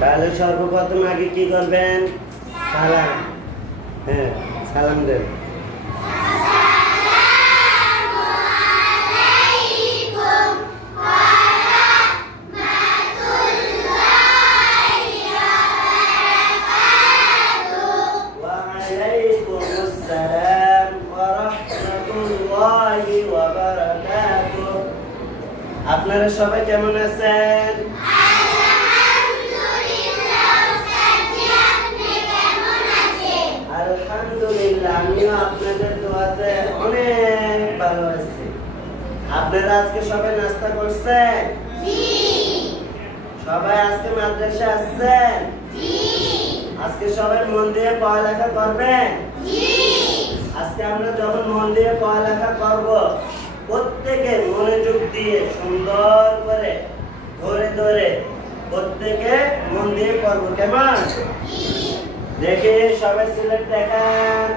তাহলে সর্বপ্রথম আগে কি করবেন? সালাম। হ্যাঁ, সালাম দেন। আপনারা সবাই কেমন আছেন? আলহামদুলিল্লাহ, আমিও আপনাদের দোয়াতে অনেক ভালো আছি। আপনারা আজকে সবাই নাস্তা করছেন? সবাই আজকে মাদ্রাসা আসছেন? আজকে সবাই মন দিয়ে পড়ালেখা করবেন? আজকে আমরা যখন মন দিয়ে পড়ালেখা করব, প্রত্যেকে মনোযোগ দিয়ে সুন্দর করে ধরে ধরে প্রত্যেকে মন দিয়ে পড়ব। কেমন? দেখে সবাই সিলেট দেখান।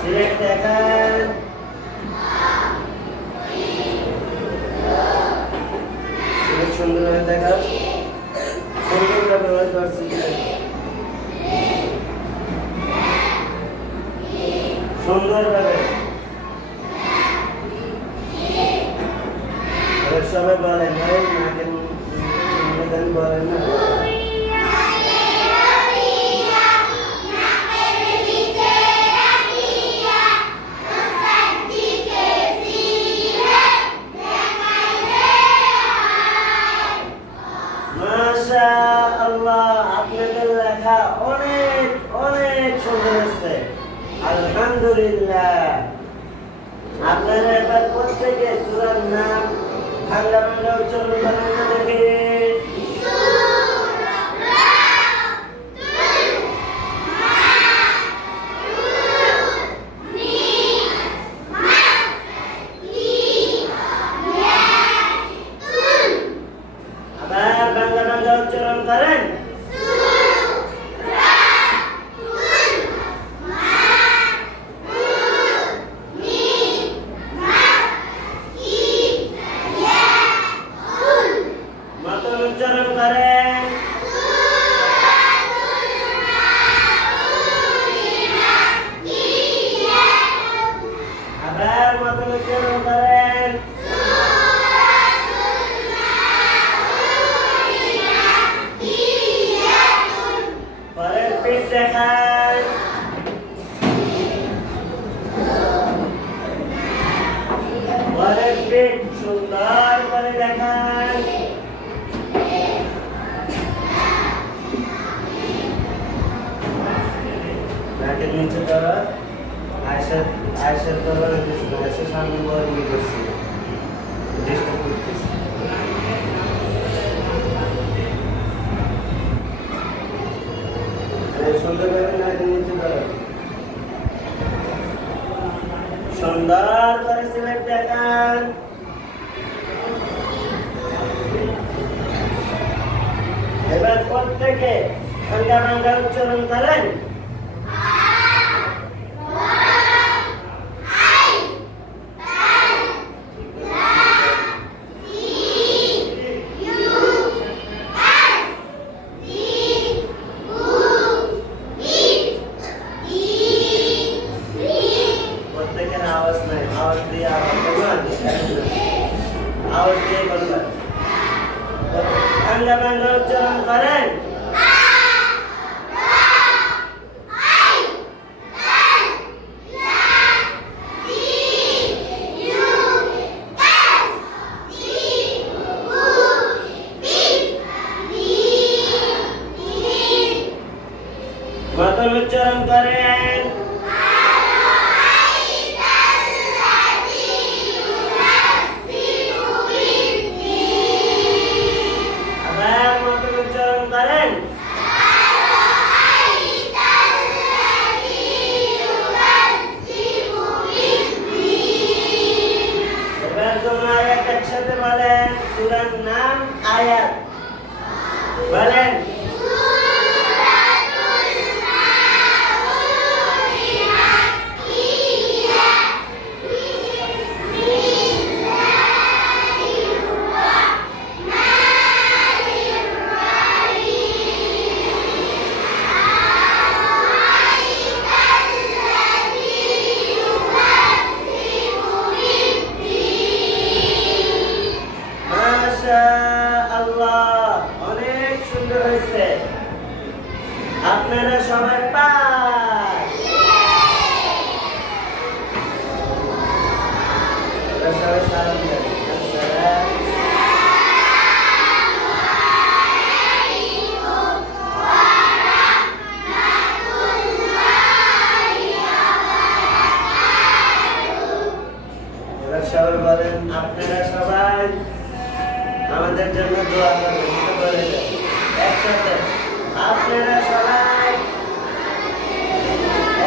সিলেট দেখান। সিলেট সুন্দরভাবে দেখান। সুন্দরভাবে সুন্দরভাবে সবাই বলেন, বলেন না। মাশাআল্লাহ, আপনাদের লেখা অনেক অনেক সুন্দর হয়েছে। আলহামদুলিল্লাহ। আপনারা এবার প্রত্যেকে সূরার নাম ভাঙা ভাঙা উচ্চারণ করেন না দেখি। আবার ভাঙা ভাঙা উচ্চারণ করেন। উচ্চারণ করেন। আবার মতন উচ্চারণ করেন। পরের পিঠ দেখান। পরের পিঠ সুন্দর করে দেখান। নাকের নিচে করা আয়সার করা আয়সার সামনে বড় করছি, ডিস্টার্ব করতেছি। সুন্দরভাবে নাকের নিচে করা। সুন্দর করে সিলেট দেখান। এবার প্রত্যেকে ভাঙ্গা ভাঙ্গা উচ্চারণ করেন। প্রত্যেকের আওয়াজ নাই, আওয়াজ দিয়ে আওয়াজ দিয়ে বলবেন। ভাঙ্গা ভাঙ্গা উচ্চারণ করেন। মতন উচ্চারণ করেন। আবার মতন উচ্চারণ করেন। দোয়া করবেন, এটা বলে দেন একসাথে। আপনারা সবাই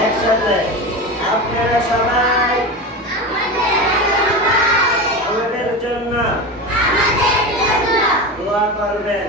একসাথে, আপনারা সবাই আমাদের জন্য দোয়া করবেন।